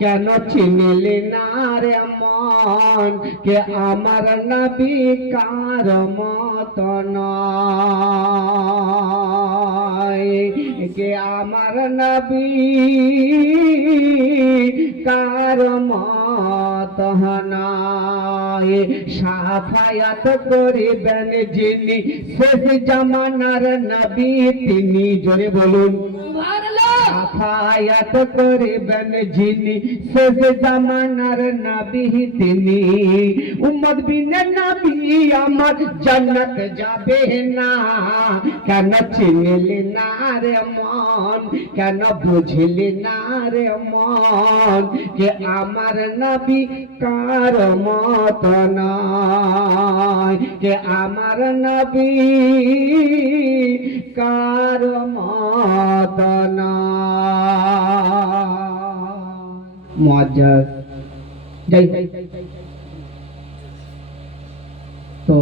কেন চিনলে না রে মন কে আমার নবী কার মত নয় কে আমার নবী কার মত নয় সাফায়াত করিবেন যিনি শেষ জামানার নবী তিনি জোরে বলুন সাফায়াত করিবেন যিনি শেষ জামানার নবী তিনি উম্মত বিনে নবী আমার জান্নাত যাবে না কেন চিনলি না রে মন কেন বুঝলি না রে মন কে আমার নবী কার মত নয় কে আমার নবী কার মত মুআজ্জাজ যাই তো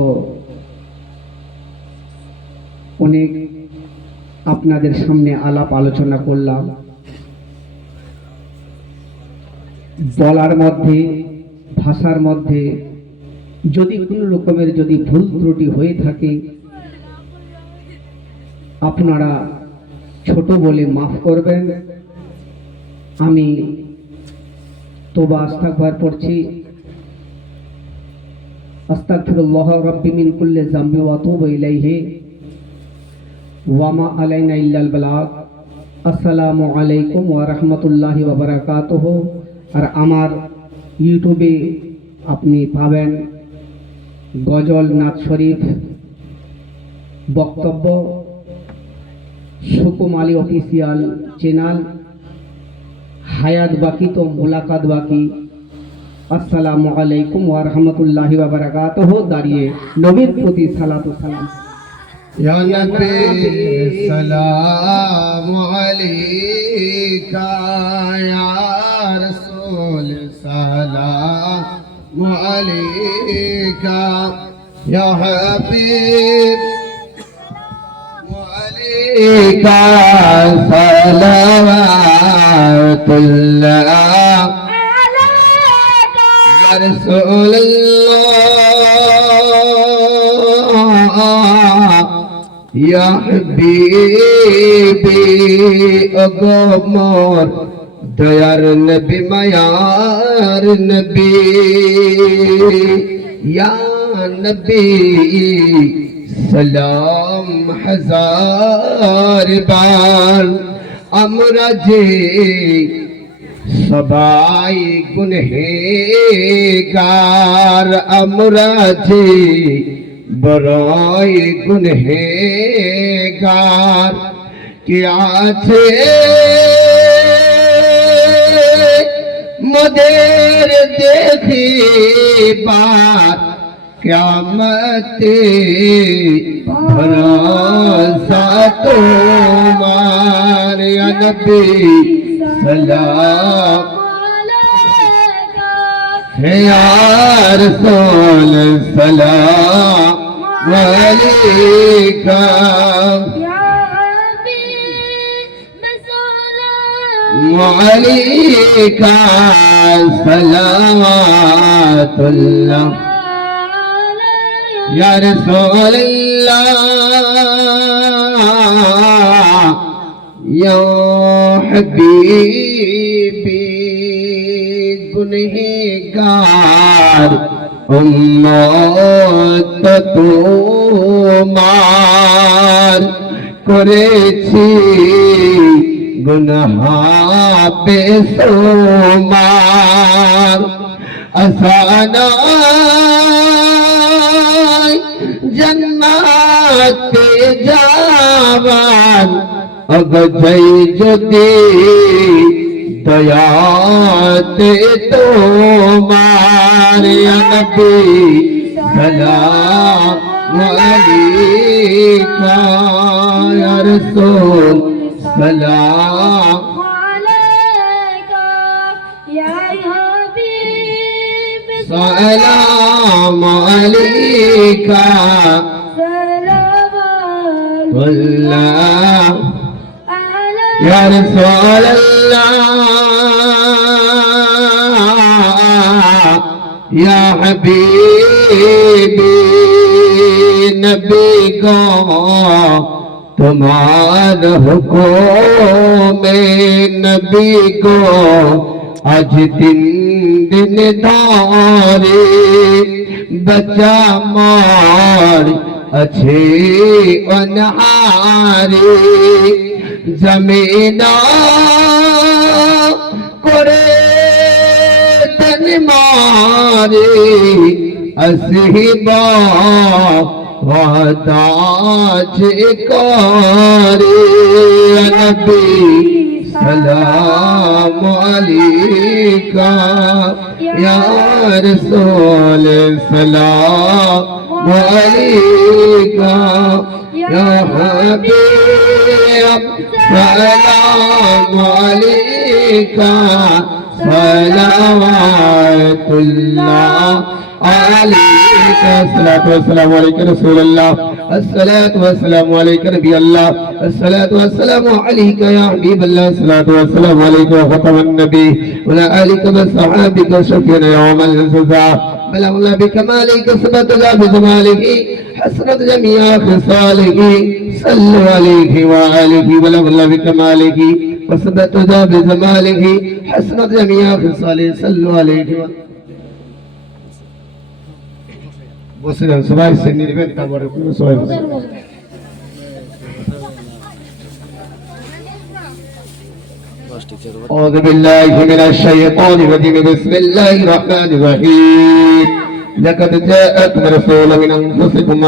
অনেক আপনাদের সামনে আলাপ আলোচনা করলাম বলার মধ্যে ভাষার মধ্যে যদি কোনো রকমের যদি ভুল ত্রুটি হয়ে থাকে আপনারা ছোট বলে মাফ করবেন আমি তওবা ইস্তিগফার পড়ছি আস্তাগফিরুল্লাহ রাব্বি মিন কুল্লি যামবি ওয়া আতুবু ইলাইহি ওয়া মা আলাইনা ইল্লাল বালাগ আসসালামু আলাইকুম ওয়া রাহমাতুল্লাহি ওয়া বারাকাতুহু আর আমার ইউটিউবে আপনি পাবেন গজল নাথ শরীফ বক্তব্য সুকুম আলী অফিসিয়াল চ্যানেল হায়াত বাকি তো মুলাকাত বাকি আসসালামু আলাইকুম ওয়া রাহমাতুল্লাহি ওয়া বারাকাতুহু দাঁড়িয়ে নবীর প্রতি সালাত ও সালাম ইয়া নবী সালামু আলাইকা ইয়া রাসূল সালামু আলাইকা ইয়া হাবিব আলাইকা সালাওয়াতুল্লাহ ইয়া রাসূলুল্লাহ ইয়া হাবিবি ওগো মোর দয়ার নবী মায়ার নবী ইয়া নবী সালাম হাজার বার আমরা যে সবাই গুনহেগার আমরা যে বড়ই গুনহেগার কে আছে মোদের দেখিবার কিয়ামতে ভরসা তোমার ইয়া নবী সালাম ইয়া রাসূল সালাম আলাইকা ইয়া হাবিব সালাম আলাইকা সালাওয়াতুল্লাহ ইয়া রাসূলুল্লাহ ইয়া হাবিবি গুনহগার উম্মত তোমার করেছি গুনাহ বেশুমার আসানা জান্নাতে যাবার অগজই যদি দয়াতে তোমার ইয়া নবী সালাম আলাইকা ইয়া রাসূল সালাম আলাইকা ইয়া হাবিব সালাম আলাইকা সালাওয়াতুল্লাহ ইয়া রাসূলুল্লাহ या हबीबी नबी को तुम्हारा हुक्म नबी को आज दिन दिन धारे बच्चा मार अच्छे अनहारे जमीना करे तन मारे असहिबा वादाज करे नबी सलाम अलैका या रसूल सलाम अलैका या हबीब सलाम अलैका सलावतुल्लाह अलैका अस्सलातु वस्सलामु अलैका रसूलल्लाह अस्सलातु वस्सलामु अलैका नबी अल्लाह अस्सलातु वस्सलामु अलैका या हबीब अल्लाह अस्सलातु वस्सलामु अलैका खतमन नबी व ला आलिका व सहाबिका शफीना यौमल जज़ा بلغ الله بكمالك ثبت الله بجماله حسنت جميع خصاله صلوا عليه وآله بلغ الله بكماله وثبت الله بجماله حسنت جميع خصاله صلوا عليه বসেন সবাই সিন্নি নেবেন তারপরে সবাই বসেন أعوذ بالله من الشيطان الرجيم بسم الله الرحمن الرحيم لقد جاءكم رسول من أنفسكم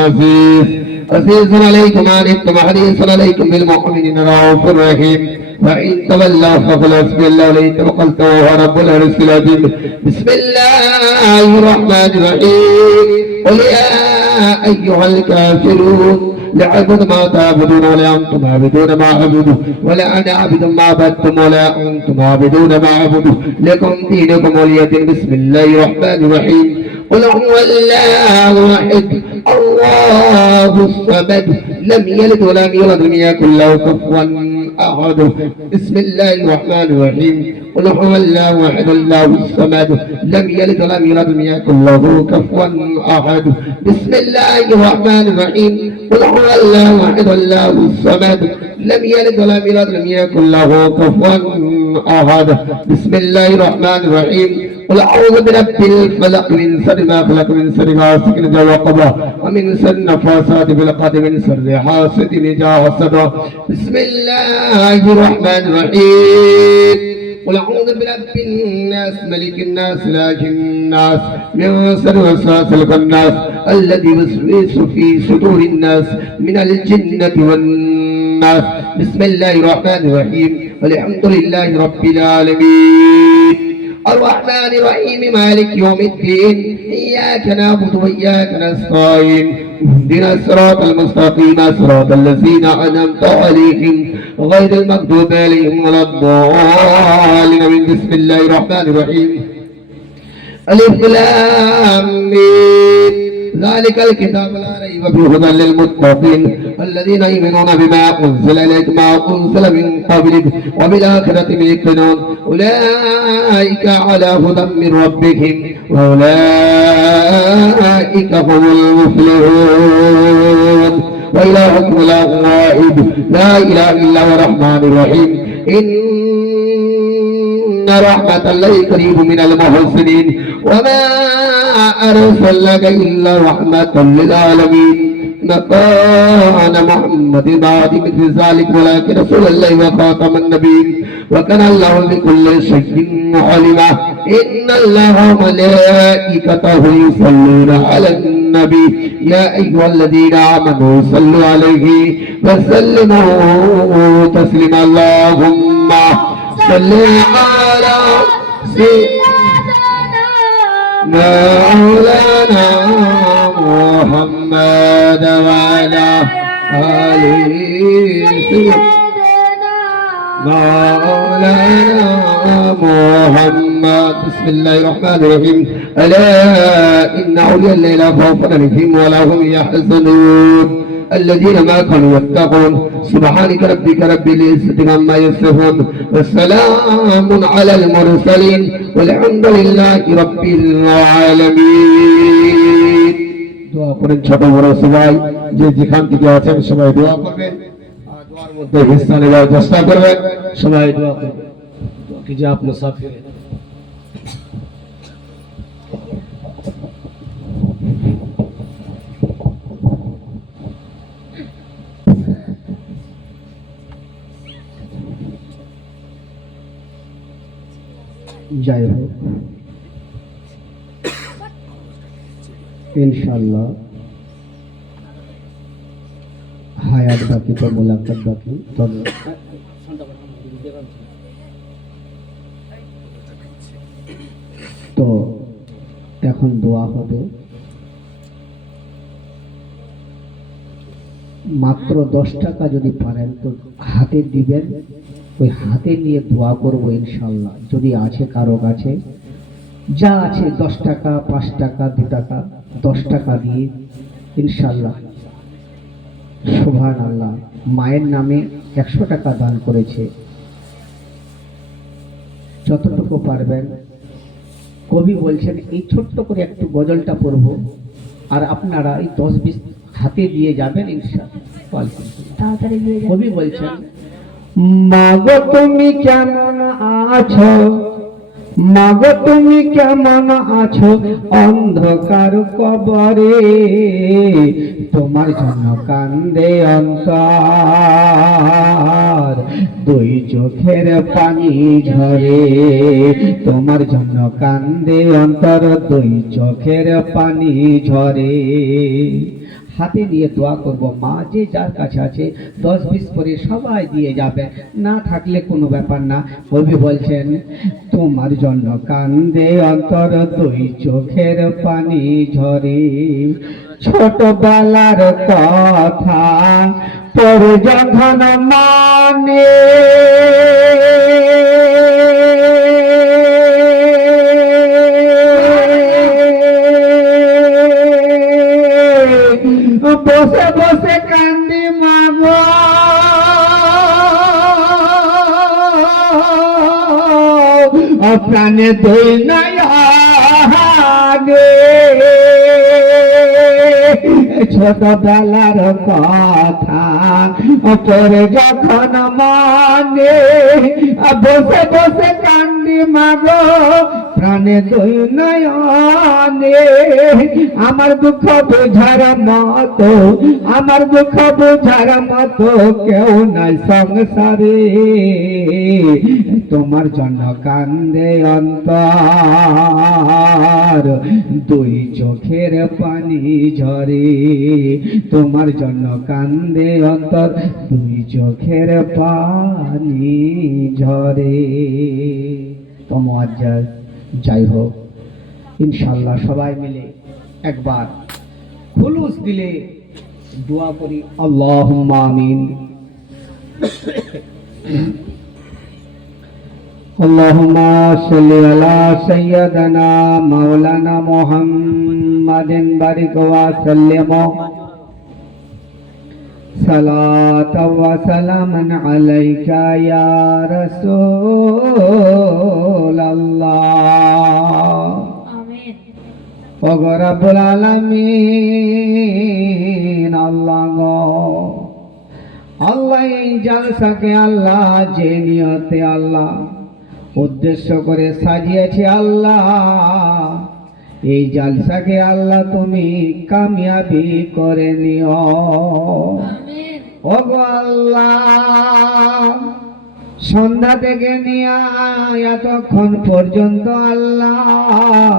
عزيز عليكم ما عنتم حريص عليكم بالمؤمنين رؤوف رحيم وإن تولوا فقل حسبي الله عليه توكلت وهو رب العرش العظيم بسم الله الرحمن الرحيم قل يا أيها الكافرون لا أعبد ما تعبدون ولا أنتم عابدون ما أعبد ولا أنا عابد ما عبدتم ولا أنتم عابدون ما أعبد لكم دينكم ولي دين بسم الله الرحمن الرحيم قل هو الله أحد الله الصمد لم يلد ولم يولد ولم يكن له كفوا أحد بسم الله الرحمن الرحيم قل هو الله أحد الله الصمد لم يلد ولم يولد ولم يكن له كفوا أحد بسم الله الرحمن الرحيم قل هو الله أحد الله الصمد لم يلد ولم يولد ولم يكن له كفوا أحد بسم الله الرحمن الرحيم قل أعوذ برب الفلق من شر ما خلق من شر غاسق إذا وقب ومن شر النفاثات في العقد من شر حاسد إذا حسد بسم الله الرحمن الرحيم قل أعوذ برب الناس ملك الناس إله الناس من شر وسواس الخناس الذي يوسوس في صدور الناس من الجنة والناس بسم الله الرحمن الرحيم والحمد لله رب العالمين الرحمن الرحيم مالك يوم الدين إياك نعبد وإياك نستعين اهدنا الصراط المستقيم صراط الذين أنعمت عليهم غير المغضوب عليهم ولا الضالين بسم الله الرحمن الرحيم ألف لام ميم ذلك الكتاب لا ريب فيه هدى للمتقين الذين يؤمنون بما أنزل إليك ما أنزل من قبلك وبالآخرة هم يوقنون أولئك على هدى من ربهم وأولئك هم المفلحون وإلهكم إله واحد لا إله إلا هو الرحمن الرحيم إن رحمة الله قريب من المحسنين وما أرسلناك إلا رحمة للعالمين مكان محمد بعد مثل ذلك ولكن رسول الله وخاتم النبيين وكان الله بكل شيء عليما إن الله وملائكته يصلون على النبي يا أيها الذين آمنوا صلوا عليه وسلموا تسليما اللهم صل على سيدنا مولانا محمد وعلى آله سيدنا مولانا محمد بسم الله الرحمن الرحيم ألا إن أولياء الله لا خوف عليهم ولا هم يحزنون الذين ما كانوا يتقون سبحانك ربك رب العزة عما يصفون والسلام على المرسلين والحمد لله رب العالمين দোয়া করেন ছোট বড় সবাই যে যেখান থেকে আছেন সবাই দোয়া করবেন আর দোয়ার মধ্যে হিস্সা নেওয়ার চেষ্টা করবেন সবাই দোয়া করবেন দোয়া कीजिए आप मुसाफिर हैं যাই হোক ইনশাআল্লাহ হায়াত বাকি তো মোলাকাত বাকি তবে তো এখন দোয়া হবে মাত্র 10 টাকা যদি পারেন তো হাতে দিবেন ওই হাতে নিয়ে দোয়া করব ইনশাআল্লাহ যদি আছে কারো কাছে যা আছে 10 টাকা 5 টাকা 2 টাকা 10 টাকা দিয়ে ইনশাআল্লাহ সুবহানাল্লাহ মায়ের নামে 100 টাকা দান করেছে যতটুকু পারবেন কবি বলছেন এই ছোট্ট করে একটু গজলটা পড়ব আর আপনারা এই 10-20 হাতে দিয়ে যাবেন ইনশাআল্লাহ তাড়াতাড়ি দিয়ে যাবেন কবি বলছেন মাগো তুমি কেমন আছো মাগো তুমি কেমন আছো অন্ধকার কবরে তোমার জন্য কান্দে অন্তর দুই চোখের পানি ঝরে তোমার জন্য কান্দে অন্তর দুই চোখের পানি ঝরে হাতে নিয়ে দোয়া করব মা যে যার কাছে আছে 10-20 করে সবাই দিয়ে যাবে না থাকলে কোনো ব্যাপার না কবি বলছেন তোমার জন্য কান্দে অন্তর দুই চোখের পানি ঝরে ছোটবেলার কথা পরে যখন মানে বসে বসে কান্দি মাগো প্রাণে দুই নয়নে ছোটবেলার কথা পরে যখন মানে বসে বসে কান্দি মাগো প্রাণে দুই নয়নে আমার দুঃখ বোঝার মতো আমার দুঃখ বোঝার মতো কেউ নাই সংসারে তোমার জন্য কান্দে অন্তর দুই চোখের পানি ঝরে তোমার জন্য কান্দে অন্তর দুই চোখের পানি ঝরে তো মুআজ্জাজ যাই হোক ইনশাআল্লাহ সবাই মিলে একবার খুলুস দিলে দোয়া করি আল্লাহুম্মা আমিন আল্লাহুম্মা সাল্লি আলা সাইয়্যিদানা মাওলানা মুহাম্মাদিন বারিক ওয়া সাল্লিম সালাতাও ওয়া সালামান আলাইকা ইয়া রাসূলুল্লাহ আমিন ওয়া রাব্বুল আলামিন আল্লাহ আল্লাহ এই জালসাকে আল্লাহ যে নিয়তে আল্লাহ উদ্দেশ্য করে সাজিয়েছে আল্লাহ এই জালসাকে আল্লাহ তুমি কামিয়াবি করে নিও আমিন ওগো আল্লাহ সন্ধ্যা থেকে নিয়ে এতক্ষণ পর্যন্ত আল্লাহ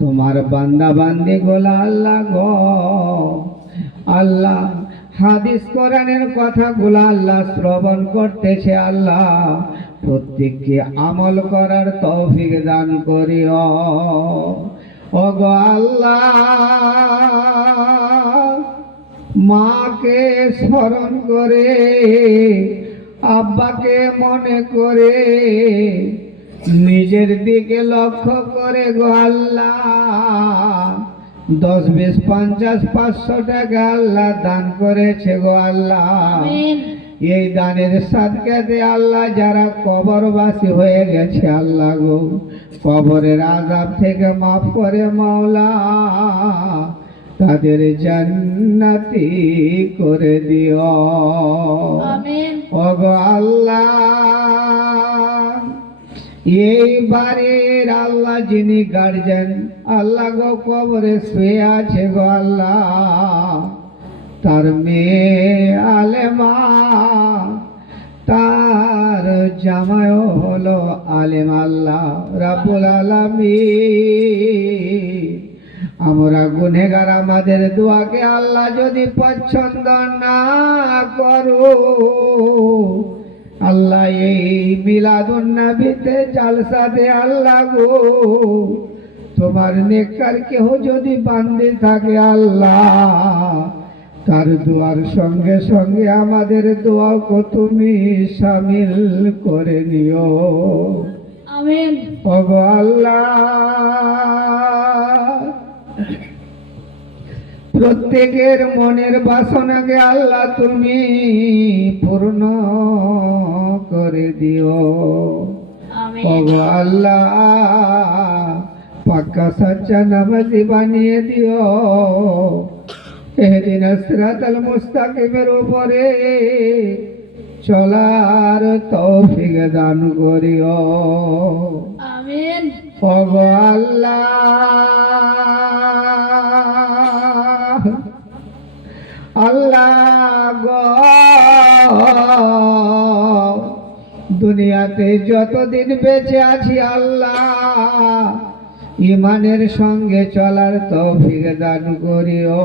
তোমার বান্দা বান্দি গোলা আল্লাহ গো আল্লাহ হাদিস কোরআনের কথাগুলো আল্লাহ শ্রবণ করতেছে আল্লাহ প্রত্যেককে আমল করার তৌফিক দান করিও ওগো আল্লাহ মাকে স্মরণ করে আব্বাকে মনে করে নিজের দিকে লক্ষ্য করে গো আল্লাহ 10, 20, 50, 500 টাকা আল্লাহ দান করেছে গো আল্লাহ। আমিন। এই দানের সাদকাতে আল্লাহ যারা কবরবাসী হয়ে গেছে আল্লাহ গো, কবরের আযাব থেকে মাফ করে মাওলা, তাদের জান্নাতি করে দিও। আমিন। ওগো আল্লাহ, এই বাড়ির আল্লাহ যিনি গার্জেন আল্লাহ গো কবরে শুয়ে আছে গো আল্লাহ, তার মেয়ে আলেমা, তার জামাইও হলো আলেম আল্লাহ রাব্বুল আলামিন। আমরা গুনেহগার, আমাদের দোয়াকে আল্লাহ যদি পছন্দ না করো আল্লাহ, এই মিলাদুন নবীতে জালসাতে আল্লাহ গো তোমার নেককার কেহ যদি বান্দে থাকে আল্লাহ, তার দোয়ার সঙ্গে সঙ্গে আমাদের দোয়াকে তুমি শামিল করে নিও। আমিন। ওগো আল্লাহ, প্রত্যেকের মনের বাসনাকে আল্লাহ তুমি পূর্ণ করে দিও। আমিন। ওগো আল্লাহ, পাক্কা সচ্চা নামাজি বানিয়ে দিও। ইহদিনাস সিরাতাল মুস্তাকিমের উপরে চলার তৌফিক দান করিও। আমিন। ওগো আল্লাহ, আল্লাহ গো, দুনিয়াতে যতদিন বেঁচে আছি আল্লাহ, ইমানের সঙ্গে চলার তৌফিক দান করিও।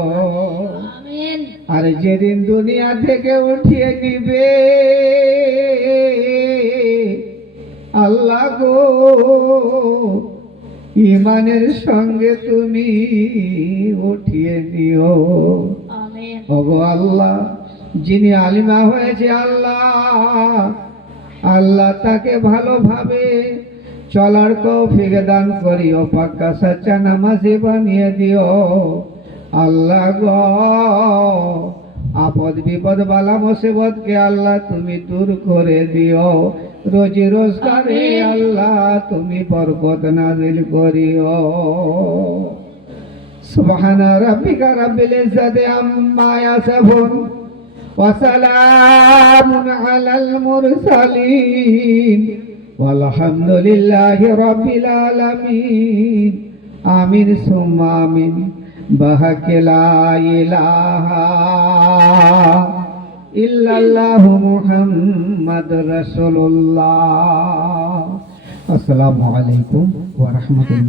আমিন। আর যেদিন দুনিয়া থেকে উঠিয়ে নিবে আল্লাহ গো, ইমানের সঙ্গে তুমি উঠিয়ে নিও। আমিন। ওগো আল্লাহ, যিনি আলিমা হয়েছে আল্লাহ, আল্লাহ তাকে ভালোভাবে চলার তৌফিক দান করিও, পাক্কা সচ্চা নামাজি বানিয়ে দিও। আল্লাহ গো, আপদ বিপদ বালা মুসিবতকে আল্লাহ তুমি দূর করে দিও। রোজি রোজগারে আল্লাহ তুমি বরকত নাজিল করিও। সুবহানা রাব্বিকা রাব্বিল ইজ্জাতি আম্মা ইয়াসিফুন ওয়া সালামুন আলাল মুরসালিন ওয়ালহামদুলিল্লাহি রাব্বিল আলামিন। আমিন সুম্মা আমিন। বাহাকে লা ইলাহা ইল্লাল্লাহু মুহাম্মাদুর রাসূলুল্লাহ। আসসালামু আলাইকুম ওয়া রাহমাতুল্লাহ।